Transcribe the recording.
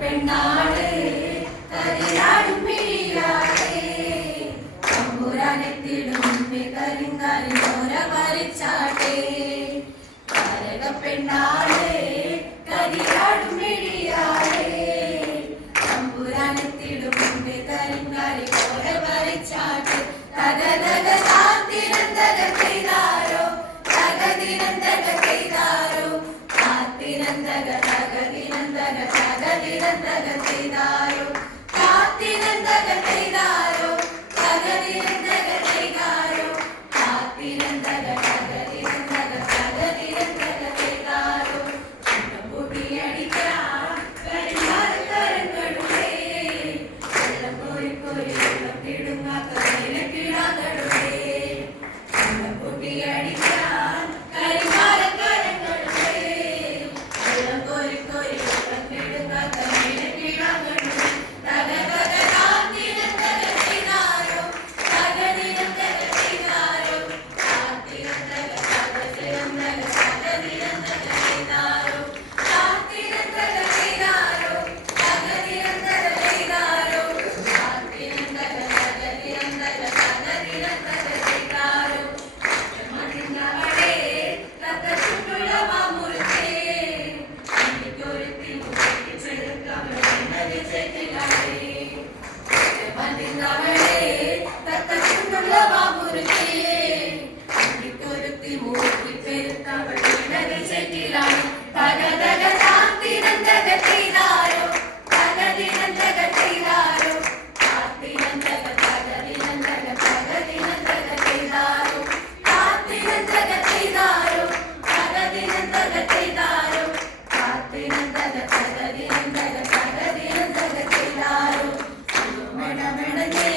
പെണ്ണാട് കരിയാടും പിഴിയാടേ തമ്പുരാനെത്തിടും കരിങ്കാലി ചോര പരിച്ചാട്ടേ പെണ്ണാട് കരിയാടും പിഴിയാടേ തമ്പുരാനെത്തിടും കരിങ്കാലി ചോര പരിച്ചാട്ടേ തകതക കാത്തിരന്തക ചെയ്താരോ തകതിരന്തക ചെയ്താരോ കാത്തിരന്തക തകതിരന്തക തകതിരന്തക ചെയ്താരോ കാത്തിരന്തക ചെയ്താരോ തകതിരന്തക ചെയ്താരോ കാത്തിരന്തക തകതിരന്തക തകതിരന്തക ചെയ്താരോ പൊടിയടിക്കാൻ കരിമാരക്കരങ്ങളുടെ വെള്ളം കോരി കോരി വെള്ളം കിടുങ്ങാത്ത കിടാങ്ങളുടെ പൊടിയടിക്കാൻ കരിമാരക്കരങ്ങളുടെ വെള്ളം കോരി കോരി വെള്ളം കിടുങ്ങാത്ത കിടാങ്ങളുടെ തകതക കാത്തിരന്തക ചെയ്താരോ തകതിരന്തക ചെയ്താരോ കാത്തിരന്തക തകതിരന്തക തകതിരന്തക ചെയ്താരോ കാത്തിരന്തക ചെയ്താരോ തകതിരന്തക ചെയ്താരോ കാത്തിരന്തക തകതിരന്തക തകതിരന്തക ചെയ്താരോ മണിഞ്ഞവളെ തത്തച്ചുട്ടുള്ള മാമുരുക്കേ എനിക്കൊരുത്തി മുറുക്കി ചെറുക്കവളെ ചെറ്റിലാടേ മണിഞ്ഞവളെ തത്തച്ചുട്ടുള്ള മാമുരുക്കേ എനിക്കൊരുത്തി മുറുക്കി ചെറുക്കവളെ ചെറ്റിലാടേ തകതക കാത്തിരന്തക ചെയ്താരോ തകതിരന്തക ചെയ്താരോ കാത്തിരന്തക തകതിരന്തക തകതിരന്തക ചെയ്താരോ കാത്തിരന്തക ചെയ്താരോ തകതിരന്തക ചെയ്താരോ കാത്തിരന്തക തകതിരന്തക തകതിരന്തക ചെയ്താരോ മെടമെടഞ്ഞേ